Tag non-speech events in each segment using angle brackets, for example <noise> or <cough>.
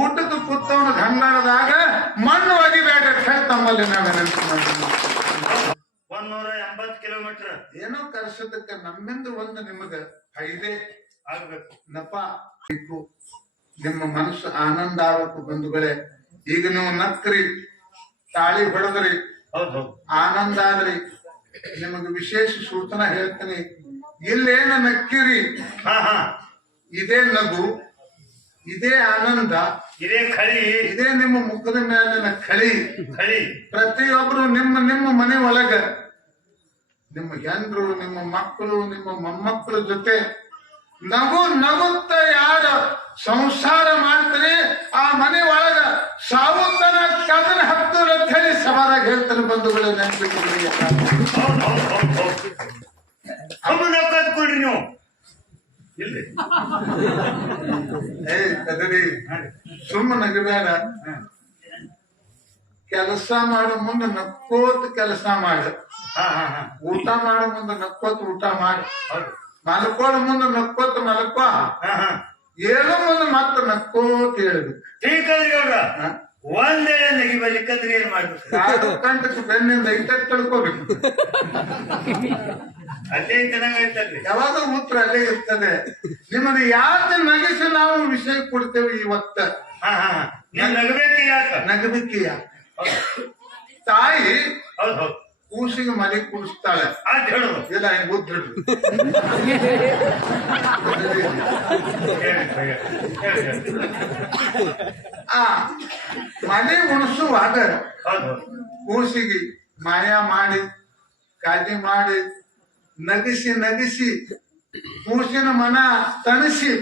ಊಟದ ಪುತ್ತವನ ಗಂಗಾಳದಾಗ ಮಣ್ಣು ಒಗಿಬೇಡ ಖರ್ಚು ತಮ್ಮಲ್ಲಿ ನಾವು ವಿನಂತಿ ಮಾಡ್ತೀವಿ. ಒಂದ್ನೂರ ಎಂಬತ್ ಕಿಲೋಮೀಟರ್. ಏನೋ ಕರ್ಸದಕ್ಕ ನಮ್ಮಿಂದ ಒಂದು ನಿಮಗ ಫೈದೆ. ಆಗ್ಬೇಕು. ನಪ್ಪ ಬೇಕು. ನಿಮ್ಮ ಮನಸ್ಸು ಆನಂದ ಆಗಬೇಕು ಬಂಧುಗಳೇ ಈಗ ನೀವು ನಕ್ರಿ ತಾಳಿ ಹೊಡೆದ್ರಿ ಆನಂದ ಆದ್ರಿ. ನಿಮಗೆ ವಿಶೇಷ ಸೂಚನಾ ಹೇಳ್ತೀನಿ. ಇಲ್ಲೇನ ನಕ್ಕಿರಿ. ಇದೇ ನಗು. ಇದೇ ಆನಂದ ಇದೇ ಖಳಿ ಇದೇ ನಿಮ್ಮ ಮುಖದ ಮೇಲಿನ ಕಳಿ. ಖಳಿ ಪ್ರತಿಯೊಬ್ಬರು ನಿಮ್ಮ ನಿಮ್ಮ ಮನೆ ಒಳಗ ನಿಮ್ಮ ಹೆಂಡ್ರು ನಿಮ್ಮ ಮಕ್ಕಳು ನಿಮ್ಮ ಮೊಮ್ಮಕ್ಕಳ ಜೊತೆ ನಗು ನಗುತ್ತ ಯಾರ ಸಂಸಾರ ಮಾಡ್ತಾರೆ ಆ ಮನೆ ಒಳಗ ಸಾವುತನ ಕದನ ಹತ್ತರು ಅಂತ ಹೇಳಿ ಸವಾಲಾಗಿ ಹೇಳ್ತಾರೆ ಬಂಧುಗಳು ನೆನಪಿಟ್ಕೊಳ್ಳಿ. ಹೌದ್ ಹೌದ್ ಹೌದ್ ಹೌದ್ ಹಮ್ಮನ ಕದ್ಕೊಳ್ರಿ ಏ ಕದರಿ ಸುಮ್ಮ ನಗಬೇಡ. ಕೆಲಸ ಮಾಡೋ ಮುಂದೆ ನಕ್ಕೋತ್ ಕೆಲಸ ಮಾಡು. ಊಟ ಮಾಡೋ ಮುಂದೆ ನಕ್ಕೋತ ಊಟ ಮಾಡು. ಮಲ್ಕೋಳ ಮುಂದೆ ನಕ್ಕೋತ ಮಲ್ಕೋ. ಹೇಳೋ ಮುಂದೆ ಮತ್ತೆ ನಕ್ಕೋತ ಹೇಳ್ಬೇಕು ಟೀಕ್ ಅಲ್ರಿ ಅವ್ರ ಹ? ಒಂದೇಳೆ ನೆಗಿ ಬರ್ಲಿಕ್ಕಂದ್ರೆ ಏನ್ ಮಾಡ್ಬೇಕು? ಕಂಟಕ್ಕೆ ಬೆನ್ನಿಂದ ಐತ ತಳ್ಕೋಬೇಕು. ಅಲ್ಲೇ ಯಾವಾಗ ಮೂತ್ರ ಅಲ್ಲೇ ಇರ್ತದೆ. ನಿಮ್ಮನ್ನು ಯಾಕೆ ನಗಿಸಿ ನಾವು ವಿಷಯ ಕೊಡ್ತೇವೆ ಇವತ್ತ? ನಗಬೇಕು ಯಾಕ? ನಗಬೇಕಿಯ ಹೌದ್. ತಾಯಿ ಕೂಸಿಗೆ ಮನೆ ಕೂಡಿಸ್ತಾಳೆ ಇಲ್ಲ ಹಿಂಗ್ ಬುದ್ಧ <laughs> ಆ ಮನೆ ಉಣಿಸುವಾಗ ಕೂಸಿಗೆ ಮಾಯ ಮಾಡಿ ಕಾಜಿ ಮಾಡಿ ನಗಿಸಿ ನಗಿಸಿ ಕೂಸಿನ ಮನ ತಣಿಸಿ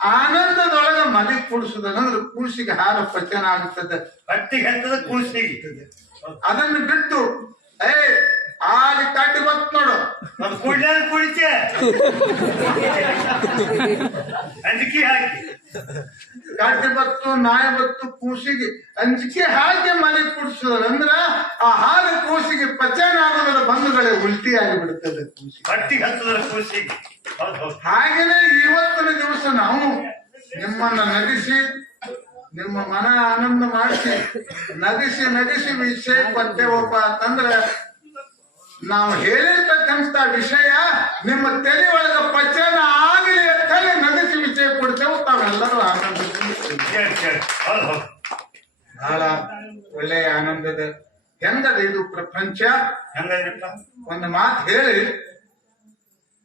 ಆನಂದದೊಳಗ ಮನೆ ಕೂಡಿಸುದಂದ್ರೆ ಕೂಸಿಗೆ ಹಾರ ಪಚನ ಆಗುತ್ತದೆ ಹತ್ತಿಗೆ ಹತ್ತದ ಕೂಸಿಗೆ ಅದನ್ನು ಬಿಟ್ಟು ಏ ಆಲಿ ಕಾಟಿ ಬತ್ ನೋಡು. ಅದು ಕುಡ್ಲಾರ ಕುಡಿತೆ ಅಂಜಿಕೆ ಹಾಕಿ. ಕಾಟಿ ಬತ್ತು ನಾಯಿ ಬತ್ತು ಕೂಸಿಗೆ. ಅಂಜಿಕೆ ಹಾಕಿ ಮನೆ ಕೂಡಿಸಿದ್ರೆ ಅಂದ್ರ ಆ ಹಾಲು ಕೂಸಿಗೆ ಪಚನ ಆಗೋದ್ರ ಬಂಧುಗಳೇ ಉಲ್ಟಿ ಆಗಿಬಿಡುತ್ತದೆ ಕೂಸಿ ಬಟ್ಟಿ ಹತ್ತದ ಕೂಸಿಗೆ. ಹಾಗೇನೆ ಇವತ್ತಿನ ದಿವಸ ನಾವು ನಿಮ್ಮನ್ನ ನಗಿಸಿ ನಿಮ್ಮ ಮನ ಆನಂದ ಮಾಡಿಸಿ ನಗಿಸಿ ನಗಿಸಿ ವಿಷಯ ಬರ್ತೇವಪ್ಪ ಅಂತಂದ್ರೆ ನಾವು ಹೇಳಿರ್ತಕ್ಕಂಥ ವಿಷಯ ನಿಮ್ಮ ತಲೆ ಒಳಗ ಪಚನ ಆಗಲಿ ಅಂತಲೇ ನಗಿಸಿ ವಿಷಯ ಕೊಡ್ತೇವೆ ತಾವೆಲ್ಲರೂ ಆನಂದ ಬಹಳ ಒಳ್ಳೆಯ ಆನಂದದ ಹೆಂಗದ ಇದು ಪ್ರಪಂಚ? ಒಂದು ಮಾತು ಹೇಳಿ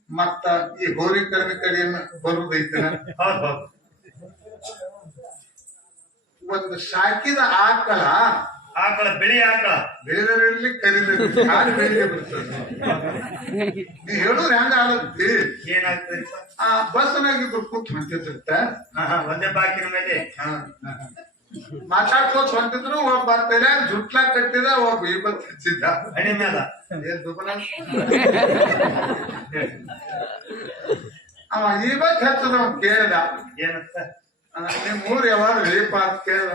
ಮತ್ತ ಈ ಹೋರಿ ಕರ್ಮಿ ಬರುದೈತನ ಹೌದ್ ಹೌದ್. ಒಂದು ಸಾಕಿದ ಆಕಳ ಆಕಳ ಬೆಳಿ ಆಕಳ. ಬೇರೆಯವರಲ್ಲಿ ಬೇರೆ ಬರ್ತದೆ ನೀ ಹೇಳುದು ಹೆಂಗ ಆಗತ್ತಿ? ಏನಾಗ್ತದೆ? ಆ ಬಸ್ನಾಗ ಇಬ್ರು ಕೂತ್ ಹೊಂಟಿದ್ರತ್ತ ಹಾ ಒಂದೇ ಬಾಕಿನ ಮೇಲೆ. ಮಾತಾಡ್ಕೋತ ಹೊಂಟಿದ್ರು ಒಬ್ಬ ತಲೆ ಜುಟ್ಲಾ ಕಟ್ಟಿದ ಒಬ್ಬ ಇಬ್ಬತ್ ಹಚ್ಚಿದ್ದ ಹಣಿ ಮೇಲ ಏನ್? ಅವ ಈ ಹಚ್ಚದ ಅವ ಕೇಳ್ದ. ಏನಂತ? ನಿಮ್ ಊರ್ ಯಾವಾಗ ರೇಪ ಅಂತ ಕೇಳ್ದ.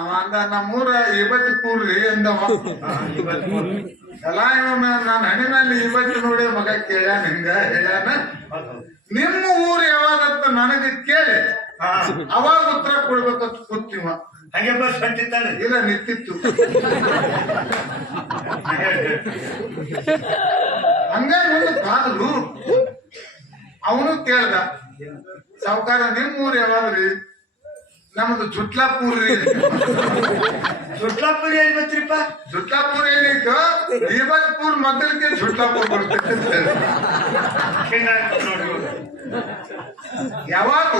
ಅವ ಅಂದ ನಮ್ಮೂರ ಇವತ್ತಿ ಕೂರ್ರಿ ಅಂದವ. ಎಲ್ಲ ಇವನ ನಾನು ಹಣಿ ಇವತ್ತು ನೋಡಿ ಮಗ ಕೇಳ್ಯಾನ ಹಿಂಗ ಹೇಳ್ಯಾನ. ನಿಮ್ಮ ಊರು ಯಾವಾಗತ್ತ ನನಗೆ ಕೇಳಿ. ಅವಾಗ ಉತ್ತರ ಕೊಡ್ಬೇಕಂತ ಕೂತೀವ. ಹಂಗೆ ಬಸ್ ಹೊಂಟಿದ್ದಾನೆ. ಇಲ್ಲ ನಿಂತಿತ್ತು. ಹಂಗಾಗಿ ಒಂದು ಕಾದ್ರು ಅವನು ಕೇಳ್ದ ಸಾವುಕಾರ ನಿಮ್ ಊರು ಯಾವಾಗ್ರಿ? ನಮ್ದು ಜುಟ್ಲಾಪುರ್. ಜುಟ್ಲಾಪುರಿ ಏನ್ ಎಲ್ಲಿ ಬಂತ್ರಿಪ್ಪ ಜುಟ್ಲಾಪುರ್ ಏನಿತ್ತು? ದೀಪಕ್ಪುರ್ ಮೊದಲಿಗೆ ಜುಟ್ಲಾಪುರ್ ಬರ್ತೈತೆ. ಯಾವಾಗ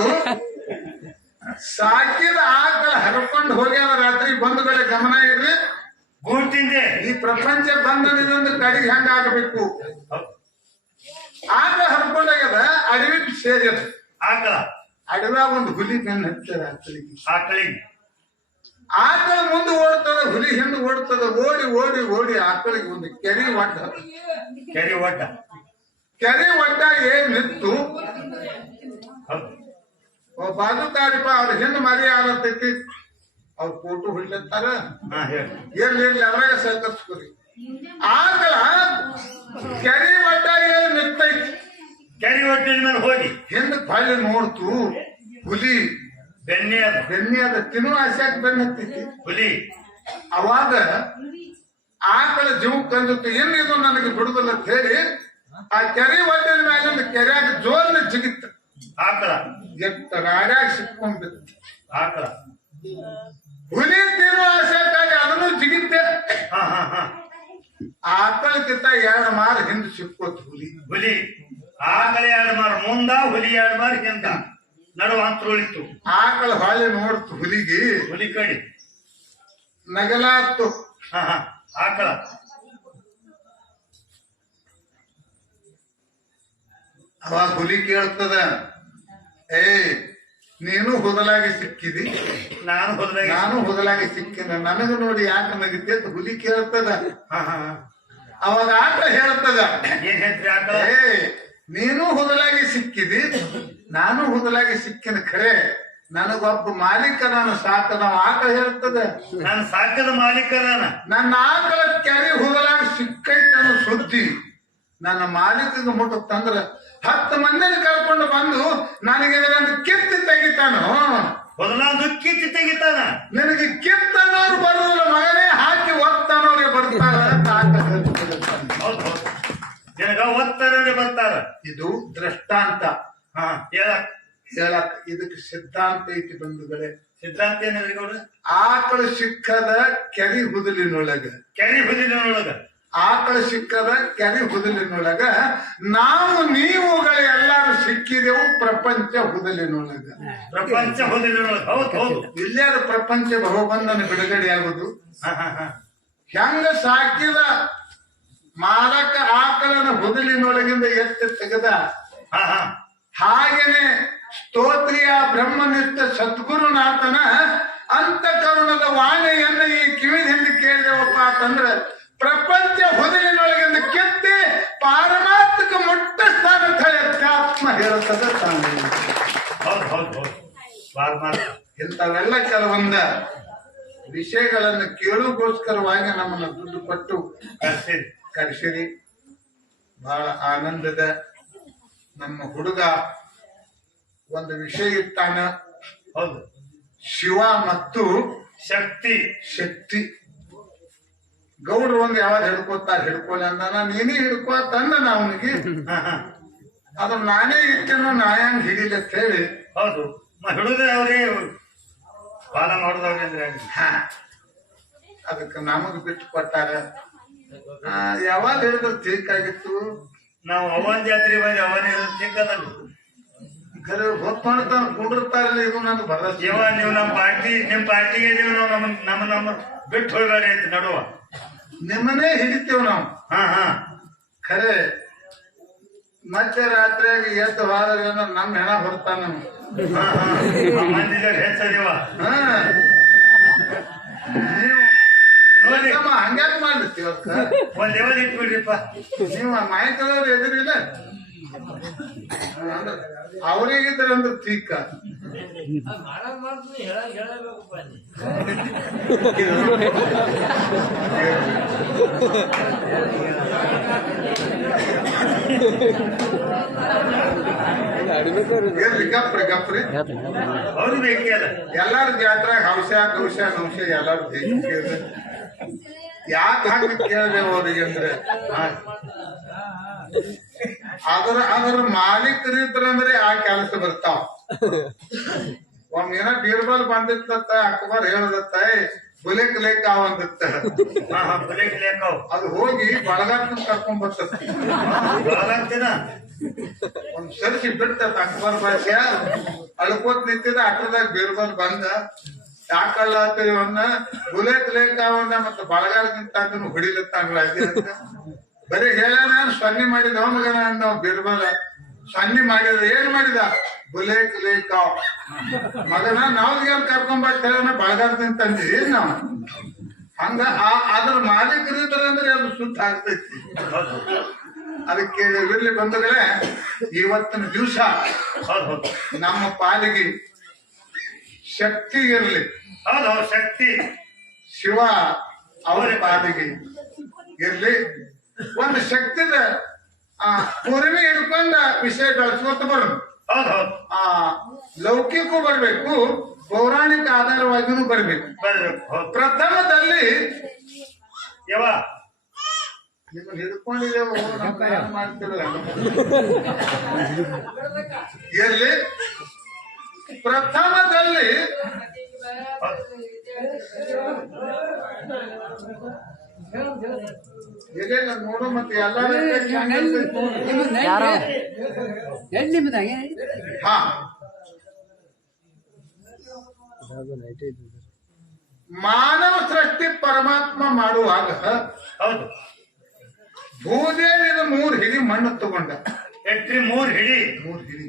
ಸಾಕಿದ ಆಕಳ ಹರ್ಕೊಂಡು ಹೋಗ್ಯಾವ ರಾತ್ರಿ ಬಂಧುಗಳೇ ಗಮನ ಇರ್ರಿ ಗುರುತಿಂದೆ ಈ ಪ್ರಪಂಚ ಬಂಧನದಿಂದ ಕಡೆಗೆ ಹೆಂಗ ಆಗಬೇಕು. ಆಕಳ ಹರ್ಕೊಂಡಾಗ್ಯದ ಅಡವಿ ಸೇರ್ಯದ ಆಕಳ ಅಡವ್ಯಾಗ ಒಂದು ಹುಲಿ ನನ್ನ ಹತ್ತಿರ ಆಕಳಿಗೆ ಆಕಳಿಗೆ ಆಕಳ ಮುಂದೆ ಓಡ್ತದ ಹುಲಿ ಹಿಂದೆ ಓಡ್ತದ ಓಡಿ ಓಡಿ ಓಡಿ ಆಕಳಿಗೆ ಒಂದು ಕೆರೆ ಒಡ್ಡ. ಕೆರೆ ಒಡ್ಡ. ಕೆರೆ ಒಡ್ಡ ಏನ್ ನಿಂತು? ಓ ಒಬ್ಬ ಬಾಜುಕಾರಿಪ ಅವ್ರ ಹಿಂದೆ ಮರಿ ಆಗತೈತಿ ಅವ್ರ ಫೋಟೋ ಹುಡ್ಲತ್ತಾರ? ಎಲ್ಲಿ ಎಲ್ಲಿ ಅದ್ರಾಗ ಸಹಕರಿಸ್ಕೊರಿ. ಆಕಳ ಕೆರೆ ಒಡ್ಡ ಏನ್ ನಿಂತೈತಿ? ಕೆರೆ ಒಟ್ಟಿನ ಮೇಲೆ ಹೋಗಿ. ಹಿಂದ್ ಹೊಳ್ಳಿ ನೋಡ್ತು ಹುಲಿ ಬೆಣ್ಣೆ ಅದು. ಬೆನ್ನಿ ಅದ ತಿನ್ನುವ ಆಸೆಯಾಗಿ ಬೆನ್ನ ಹತ್ತಿತಿ ಹುಲಿ. ಅವಾಗ ಆಕಳ ಜೀವ ಕಂದಿತ್ತು ಏನಿದು ನನಗೆ ಬಿಡುದಿಲ್ಲ ಅಂತ ಹೇಳಿ ಆ ಕೆರೆ ಒಡ್ಡಿನ ಮ್ಯಾಲಿಂದ ಕೆರೆಯಾಗ ಜೋರ್ನ ಜಿಗಿತ್ತು. ಆಕಳ. ಎತ್ತ ರಾಡ್ಯಾಗ ಸಿಕ್ಕೊಂಡ್ಬಿತ್ತು. ಆಕಳ. ಹುಲಿ ತಿನ್ನುವ ಆಸೆಗಾಗಿ ಅದನ್ನು ಜಿಗಿತ್ತೆ. ಹಾ ಹಾ ಹಾ. ಆಕಳಕ್ಕಿಂತ ಎರಡು ಮಾರು ಹಿಂದೆ ಸಿಕ್ಕೋತ್ ಹುಲಿ. ಹುಲಿ. ಆಕಳ ಎರಡು ಮಾರು ಮುಂದ ಹುಲಿ ಎರಡು ಮಾರು ಹಿಂದ. ನಡುವ ಅಂತರುಳಿತ್ತು ಆಕಳ ಹಾಲೆ ನೋಡ್ತು ಹುಲಿಗೆ. ಹುಲಿ ಕಡಿ. ನಗಲಾತ್ತು ಹಾ ಹಾ ಆಕಳ. ಅವಾಗ ಹುಲಿ ಕೇಳ್ತದ ಏ ನೀನು ಹೊದಲಾಗಿ ಸಿಕ್ಕಿದಿ? ನಾನು ನಾನು ಹೊದಲಾಗಿ ಸಿಕ್ಕಿದ. ನನಗ ನೋಡಿ ಯಾಕೆ ನಗಿದ್ದೆ ಅಂತ ಹುಲಿ ಕೇಳ್ತದ. ಹಾ ಹಾ. ಅವಾಗ ಆಕಳ ಹೇಳ್ತದ ಏನ್ ಹೇಳ್ತೀರಿ ಆಕಳ? ಏ ನೀನು ಹುದಲಾಗಿ ಸಿಕ್ಕಿದಿ ನಾನು ಹುದಲಾಗಿ ಸಿಕ್ಕಿನ ಖರೆ ನನಗೊಬ್ಬ ಮಾಲೀಕ ನಾನು ಸಾಕ ನಾವು ಆಕಳ ಹೇಳ್ತದೆ. ನಾನು ಸಾಕದ ಮಾಲೀಕದಾನ ನನ್ನ ಆಕಳ ಕೆರೆ ಹುದಲಾಗಿ ಸಿಕ್ಕೈತೆ ಅನ್ನೋ ಸುದ್ದಿ ನನ್ನ ಮಾಲೀಕಗೆ ತಂದ್ರ ಹತ್ತು ಮಂದಿನ ಕರ್ಕೊಂಡು ಬಂದು ನನಗೆ ಕಿತ್ತಿ ತೆಗಿತಾನು? ಮೊದಲೊಂದು ಕಿತ್ತಿ ತೆಗಿತಾನ. ನಿನಗೆ ಕಿತ್ತನ್ನೋರು ಬರುದಿಲ್ಲ ಮಗನೇ ಹಾಕಿ ಒತ್ತನವ್ರೆ ಬರ್ತಾರ ಅಂತ ಆಕಳ ಹೇಳ್ತದೆ. ಹೌದು ಹೌದು ನಿನಗ ಬರ್ತಾರ. ಇದು ದೃಷ್ಟಾಂತ. ಹಾ ಹೇಳಕ್. ಹೇಳಕ್ ಇದಕ್ಕೆ ಸಿದ್ಧಾಂತ ಐತಿ ಬಂಧುಗಳೇ. ಸಿದ್ಧಾಂತ ಏನಿದೆ ಆಕಳ ಸಿಕ್ಕದ ಕೆರಿ ಹುದಲಿನೊಳಗ. ಕೆರಿ ಹುದಲಿನೊಳಗ. ಆಕಳ ಸಿಕ್ಕದ ಕೆರಿ ಹುದಲಿನೊಳಗ ನಾವು ಎಲ್ಲಾರು ಸಿಕ್ಕಿದೆವು ಪ್ರಪಂಚ ಹುದಲಿನೊಳಗ. ಪ್ರಪಂಚ ಹುದಿನೊಳಗ ಹೌದು ಹೌದು. ಇಲ್ಲಾದ ಪ್ರಪಂಚ ಭಗವಂತನ ಬಿಡುಗಡೆ ಆಗುದು ಹಾ ಹಾ. ಹೆಂಗ ಸಾಕಿದ ಮಾರಕ ಆಕಲನ ಹೊದಲಿನೊಳಗಿಂದ ಎತ್ತಿ ತೆಗೆದ. ಹಾಗೇನೆ ಸ್ತೋತ್ರಿಯ ಬ್ರಹ್ಮನಿಷ್ಠ ಸದ್ಗುರುನಾಥನ ಅಂತಃಕರುಣದ ವಾಣಿಯನ್ನ ಈ ಕಿವಿದಿಂದ ಕೇಳಿದೆವಪ್ಪ ಅಂತಂದ್ರೆ ಪ್ರಪಂಚ ಹೊದಲಿನೊಳಗಿಂದ ಕೆತ್ತಿ ಪಾರಮಾರ್ಥಕ ಮುಟ್ಟ ಸ್ಥಾನಕ್ಕೆ ಯಥಾತ್ಮ ಹೇಳುತ್ತದೆ ಇಂಥವೆಲ್ಲ ಕೆಲವೊಂದ ವಿಷಯಗಳನ್ನು ಕೇಳುಗೋಸ್ಕರವಾಗಿ ನಮ್ಮನ್ನು ದುಡ್ಡು ಕೊಟ್ಟು ಕರ್ಸಿರಿ ಕರೆಸಿರಿ. ಬಹಳ ಆನಂದದ ನಮ್ಮ ಹುಡುಗ ಒಂದು ವಿಷಯ ಇಟ್ಟಾನ ಹೌದು. ಶಿವ ಮತ್ತು ಶಕ್ತಿ. ಶಕ್ತಿ. ಗೌಡ್ರು ಒಂದು ಯಾವಾಗ ಹಿಡ್ಕೋತಾರ ಹಿಡ್ಕೊಳ್ಳಿ ಅಂದಾನ. ನೀನೇ ಹಿಡ್ಕೋ ತಂದ ನಾ ಅವನಿಗೆ. ಹಾ ನಾನೇ ಇಟ್ಟೇನು ನಾ ಹೆಂಗ್ ಹಿಡಿಲಿ ಅಂತ ಹೇಳಿ. ಹೌದು. ಹಿಡಿದ್ರೆ ಅವ್ರೇ ಪಾಲ ಮಾಡೋದವ್ರೆ ಅಂದ್ರೆ ಅದಕ್ಕೆ ನಮಗ್ ಬಿಟ್ಟು ಕೊಟ್ಟಾರ. ಆ, ಹೇಳಿದ್ರು ಹಿಡಿದ್ರೆ ಆಗಿತ್ತು? ನಾವು ಅವನ್ ಜಾತ್ರೆ ಬಂದು ಅವನ್ ಸಿಕ್ಕದಲ್ಲ ಖರೆ ಹೊತ್ತು ಮಾಡ್ತಾನ ಕುಂಡಿರ್ತಾರಲ್ಲ ಇದು ನನಗೆ ಭರವಸೆ ಜೀವ ನೀವು ನಮ್ಮ ಪಾರ್ಟಿ ನಿಮ್ಮ ಪಾರ್ಟಿಗೆ ನೀವು ನಾವು ನಮ್ಮ ನಮ್ಮ ನಮ್ಮ ಬಿಟ್ಟು ಹೋಗ್ಬೇಡಿ ಅಂತ ನಡುವ. ನಿಮ್ಮನ್ನೇ ಹಿಡಿತೇವ್ ನಾವು. ಹಾ ಹಾ. ಖರೆ ಮಧ್ಯರಾತ್ರಿಯಾಗಿ ಎದ್ದು ಹೋದ್ರೆ ನಮ್ಮ ಹೆಣ ಹೊರತಾನ ಹಾ ಹಾ. ಮಂದಿದಾಗ ಹೆಸರಿವ ಹಾ. ನೀವು ನಮ್ಮ ಹಂಗ್ಯಾಕ್ ಮಾಡ್ಲಿತ್ತೀವ ಒಂದ್ ಲೆವೆಲ್ ಇಟ್ಬಿಡ್ರಿಪ್ಪ. ನೀವು ಮಾಯಕದವ್ರು ಎದುರಿಲ್ಲ ಅವ್ರಿಗಿದ್ರೆ ಅಂದ್ರೆ ಇರ್ಲಿ ಗಪ್ರಿ ಗಪ್ರಿ? ಅವ್ರು ಎಲ್ಲಾರು ಜಾತ್ರೆ ಹೌಸ ಗೌಶ ನೌಶ ಎಲ್ಲಾರು ಯಾಕೆ ಹಂಗ ಕೇಳಿದೆವು ಅವರಿಗೆ ಅಂದ್ರೆ. ಅದರ ಅದರ ಅಂದ್ರೆ ಆ ಕೆಲಸ ಬರ್ತಾವ. ಒಮ್ಮೆ ಏನೋ ಬೀರ್ಬಲ್ ಬಂದಿತ್ತ ಅಕ್ಬರ್ ಹೇಳದತ್ತ ಬುಲೆಕ್ ಲೇಕ್ ಅವಂದಿತ್ತ ಬುಲೆಕ್ ಅದು ಹೋಗಿ ಬಳಗಾಟ ಕರ್ಕೊಂಡ್ ಬರ್ತದ ಒಂದ್ ಸರ್ಸಿ ಬಿಡ್ತ ಅಕ್ಬರ್ ಭಾಷೆ ಅಳ್ಕೋತ್ ನಿಂತಿದ್ದ ಅಕ್ಕದಾಗ ಬೀರ್ಬಲ್ ಬಂದ. ಯಾಕಲ್ಲ ಅವನ್ನ ಬುಲೆಟ್ ಲೇಕ್ ಅವನ್ನ ಮತ್ತೆ ಅದನ್ನು ಹೊಡಿಲತ್ತಾನಲ್ಲ ಬರೀ ಹೇಳಾನ ಸನ್ನಿ ಮಾಡಿದ ಮಗನ ಅಂದ ಬಿರ್ಬಲ. ಸನ್ನಿ ಮಾಡಿದ್ರೆ ಏನ್ ಮಾಡಿದ? ಬುಲೆಟ್ ಅವ್ ಮಗನ ನಾವ್ ಏನ್ ಕರ್ಕೊಂಡ್ ಬರ್ತಾರ ಬಳಗಾರದಿಂದ ತಂದಿರಿ ನಾವ್? ಹಂಗ ಆ- ಅದ್ರ ಮಾಲೀಕರಿದ್ರ ಅಂದ್ರೆ ಅದು ಸುತ್ತ ಆಗ್ತೈತಿ. ಅದಕ್ಕೆ ಇರ್ಲಿ ಬಂಧುಗಳೇ ಇವತ್ತಿನ ದಿವಸ ನಮ್ಮ ಪಾಲಿಗೆ ಶಕ್ತಿ ಇರ್ಲಿ. ಹೌದು ಶಕ್ತಿ. ಶಿವ ಅವರ ಪಾಲಿಗೆ ಇರ್ಲಿ. ಒಂದು ಶಕ್ತಿದ ಆ ಪೂರ್ವಿ ಹಿಡ್ಕೊಂಡ ವಿಷಯ ಬೆಳೆಸ್ಕೊತ ಬರೋದು ಹೌದು ಆ ಲೌಕಿಕೂ ಬರ್ಬೇಕು ಪೌರಾಣಿಕ ಆಧಾರವಾಗಿನೂ ಬರಬೇಕು. ಬರ್ಬೇಕು ಪ್ರಥಮದಲ್ಲಿ ಯಾವ ನಿಮ್ಮನ್ನ ಹಿಡ್ಕೊಂಡಿದ್ದೇವೆ ಮಾಡ್ತಿರಲ್ಲ ಇರ್ಲಿ. ಪ್ರಥಮದಲ್ಲಿ ನೋಡು ಮತ್ತೆ ಮಾನವ ಸೃಷ್ಟಿ ಪರಮಾತ್ಮ ಮಾಡುವಾಗ ಹೌದು. ಮೂರ್ ಮೂರು ಹಿಡಿ ಮಣ್ಣು ತಗೊಂಡ. ಎಟ್ರಿ ಮೂರ್ ಹಿಡಿ. ಮೂರು ಹಿಡಿ.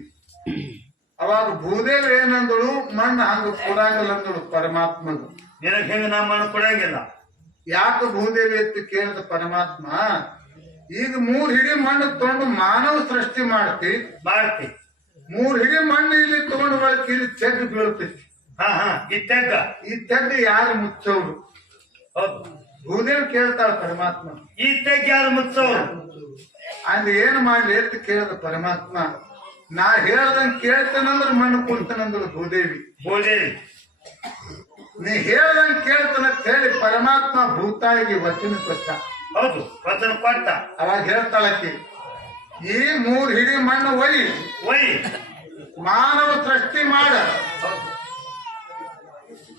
ಅವಾಗ ಭೂದೇವಿ ಏನಂದಳು? ಮಣ್ಣು ಹಂಗ ಕೊಡಂಗಿಲ್ಲ ಅಂದಳು ಪರಮಾತ್ಮನು. ನಿನಗೆ ಹೆಂಗ ನಮ್ಮ ಮಣ್ಣು ಕೊಡಂಗಿಲ್ಲ? ಯಾಕೆ ಭೂದೇವಿ ಎತ್ತು ಕೇಳಿದ ಪರಮಾತ್ಮ? ಈಗ ಮೂರ್ ಹಿಡಿ ಮಣ್ಣು ತಗೊಂಡು ಮಾನವ ಸೃಷ್ಟಿ ಮಾಡ್ತಿ. ಮಾಡ್ತಿ. ಮೂರ್ ಹಿಡಿ ಮಣ್ಣು ಇಲ್ಲಿ ತಗೊಂಡು ಬಳಕೆ ಇಲ್ಲಿ ತೆಗ್ದು ಬೀಳ್ತೈತಿ. ಹಾ ಹಾ ತೆಗ್ಗ. ಈ ತೆಗ್ದು ಯಾರು ಮುಚ್ಚೋರು? ಭೂದೇವ್ ಕೇಳ್ತಾಳ ಪರಮಾತ್ಮ. ತೆಗ್ಗ ಯಾರು ಮುಚ್ಚವ್ರು ಅಂದ್ ಏನ್ ಮಾಡಿ ಅಂತ ಕೇಳಿದ ಪರಮಾತ್ಮ? ನಾ ಹೇಳ್ದಂಗ್ ಕೇಳ್ತೇನಂದ್ರ ಮಣ್ಣು ಕುಂತನಂದ್ರ ಭೂದೇವಿ. ಭೂದೇವಿ. ನೀ ಹೇಳ್ದಂಗ್ ಕೇಳ್ತಾನ ಅಂತ ಹೇಳಿ ಪರಮಾತ್ಮ ಭೂತಾಯಿಗೆ ವಚನ ಕೊಟ್ಟ. ಹೌದು ವಚನ ಕೊಟ್ಟ. ಅವಾಗ ಹೇಳ್ತಾಳಕ್ಕೆ ಈ ಮೂರ್ ಹಿಡಿ ಮಣ್ಣು ಒಯ್ಯಿ. ಒಯ್ ಮಾನವ ಸೃಷ್ಟಿ ಮಾಡ.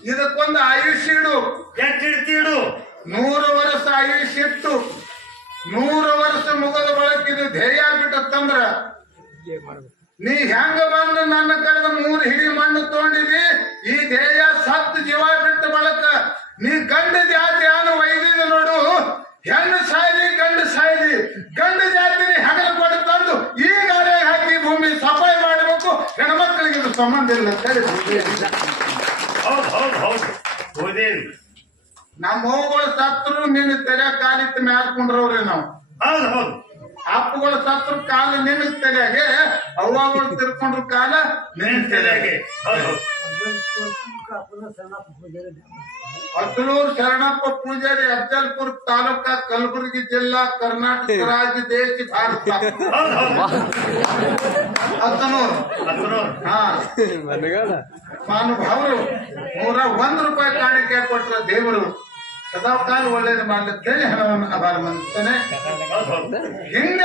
ಇದಕ್ಕೊಂದು ಆಯುಷ್ಯ ಇಡು. ಎಷ್ಟಿಡ್ತೀಡು? ನೂರು ವರ್ಷ ಆಯುಷ್ಯ ಇಟ್ಟು. ನೂರು ವರ್ಷ ಮುಗದ ಬಳಕ ಇದು ಧ್ಯೇಯ ಬಿಟ್ಟತ್ತಂದ್ರ ನೀ ಹೆಂಗ ಬಂದು ನನ್ನ ಕರೆದ ಮೂರು ಹಿಡಿ ಮಣ್ಣು ತಗೊಂಡಿದಿ? ಈ ದೇಹ ಸತ್ ಜೀವ ಬಿಟ್ಟು ಬಳಕ ನೀ ಗಂಡ ಜಾತಿ ಅನ್ನು ವೈದ್ಯ ನೋಡು. ಹೆಣ್ಣು ಸಾಯ್ಲಿ ಗಂಡ ಸಾಯ್ಲಿ ಗಂಡ ಜಾತಿನ ಹೆಗಲು ಕೊಟ್ಟು ತಂದು ಈಗ ಹಾಕಿ ಭೂಮಿ ಸಫಾಯಿ ಮಾಡಬೇಕು. ಹೆಣ್ಮಕ್ಳಿಗೆ ಇದು ಸಂಬಂಧ ಇಲ್ಲ ಅಂತ ಹೇಳಿ ನಮ್ಮ ಹೋಗೋ ಸತ್ರು ನಿನ್ನ ತೆರೆ ಕಾಲಿತ್ತ ಮ್ಯಾಲ್ಕೊಂಡ್ರವ್ರಿ ನಾವು. ಹೌದು ಹೌದು. ಅಪ್ಪಗಳು ಸತ್ರ ಕಾಲ ನಿನ್ನ ಹಾಗೆ ಅವ್ವಾಗಳು ತಿರ್ಕೊಂಡ್ರು ಕಾಲ ತೆರೆಗೆ ಅಸಲೂರು ಶರಣಪ್ಪ ಪೂಜಾರಿ ಅಫ್ಜಲ್ಪುರ್ ತಾಲೂಕ ಕಲಬುರಗಿ ಜಿಲ್ಲಾ ಕರ್ನಾಟಕ ರಾಜ್ಯ ದೇಶ ಭಾರತ. ಹಾ. ಮಾನುಭಾವರು ನೂರ ಒಂದ್ ರೂಪಾಯಿ ಕಾಣಿಕೆ ಕೊಟ್ರ ದೇವರು. ಸದಾ ಕಾಲ ಒಳ್ಳೇದು ಮಾಡುತ್ತೇನೆ ಹಣವನ್ನು ಅಭಾರ ಹೌದು ಹಿಂಗ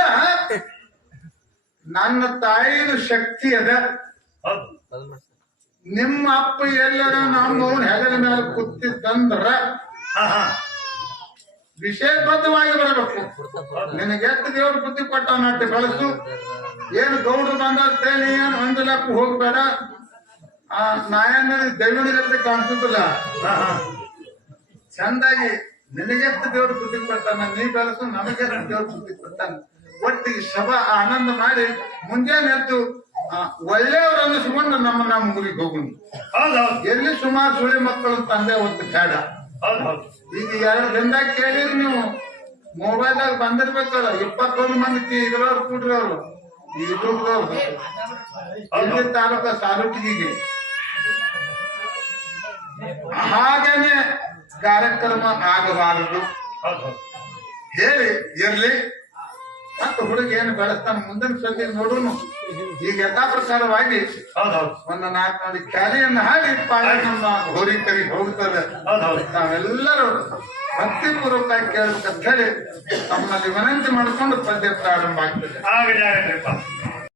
ನನ್ನ ತಾಯಿದು ಶಕ್ತಿ ಅದ. ನಿಮ್ಮ ಅಪ್ಪ ಎಲ್ಲರ ನಮ್ಮ ಹೆಗಲ ಮೇಲೆ ಕೂತಿದ್ದಂದ್ರ ವಿಷಯಬದ್ಧವಾಗಿ ಬರಬೇಕು. ನಿನಗೆ ಎಷ್ಟು ದೇವ್ರ ಬುದ್ಧಿ ಕೊಟ್ಟ ನಟ್ಟು ಬೆಳೆಸು. ಏನು ಗೌಡ್ರು ಬಂದೇಳಿ ಏನು ಹೊಂದಲಕ್ಕ ಹೋಗ್ಬೇಡ. ಆ ನಾಯನ ದೈವನ ಜೊತೆ ಕಾಣಿಸುದಿಲ್ಲ. ಚಂದಾಗಿ ನಿನಗೆಷ್ಟು ದೇವ್ರ ಬುದ್ಧಿ ಕೊಡ್ತಾನ ನೀ ಬೆಳೆಸು ನಮಗೆ ದೇವ್ರ ಬುದ್ಧಿ ಕೊಡ್ತಾನ. ಒಟ್ಟು ಈ ಸಭಾ ಆನಂದ ಮಾಡಿ ಮುಂಜಾನೆ ಎದ್ದು ಆ, ಒಳ್ಳೆಯವ್ರು ಅನ್ನಿಸ್ಕೊಂಡು ನಮ್ಮ ನಮ್ಮ ಊರಿಗೆ ಹೋಗುಣ ಹೌದು ಎಲ್ಲಿ ಸುಮಾರು ಸುಳಿ ಮಕ್ಕಳು ತಂದೆ ಒಂದು ಬೇಡ. ಈಗ ಎರಡು ದಿನದಾಗ ಕೇಳಿರಿ ನೀವು ಮೊಬೈಲ್ದಾಗ ಬಂದಿರ್ಬೇಕಲ್ಲ ಇಪ್ಪತ್ತೊಂದು ಮಂದಿ ಇದ್ರವ್ರು ಕೂಡ್ರಿ ಅವರು. ಯೂಟ್ಯೂಬ್ದವ್ರು ಇಲ್ಲಿ ತಾಲೂಕ ಸಾಲುಟಿಗೆ ಹಾಗೇನೆ ಕಾರ್ಯಕ್ರಮ ಆಗಬಾರದು. ಹೇಳಿ ಇರ್ಲಿ. ಅಂತ ಹುಡುಗ ಏನು ಬೆಳೆಸ್ತಾನ. ಮುಂದಿನ ಸತಿ ನೋಡೋನು. ಈಗ ಯಥಾ ಪ್ರಸಾರವಾಗಿ ಹೌದು ಹೌದು. ಒಂದು ನಾಲ್ಕು ಮಂದಿ ಕ್ಯಾಲಿಯನ್ನು ಹಾಡಿ ಪಾಳೆ ಹೋರಿ ಕರಿ ಹೋಗ್ತದೆ ನಾವೆಲ್ಲರೂ ಭಕ್ತಿಪೂರ್ವಕವಾಗಿ ಕೇಳಬೇಕಂತ ಹೇಳಿ ತಮ್ಮಲ್ಲಿ ವಿನಂತಿ ಮಾಡಿಕೊಂಡು ಪದ್ಯ ಪ್ರಾರಂಭ ಆಗ್ತದೆ.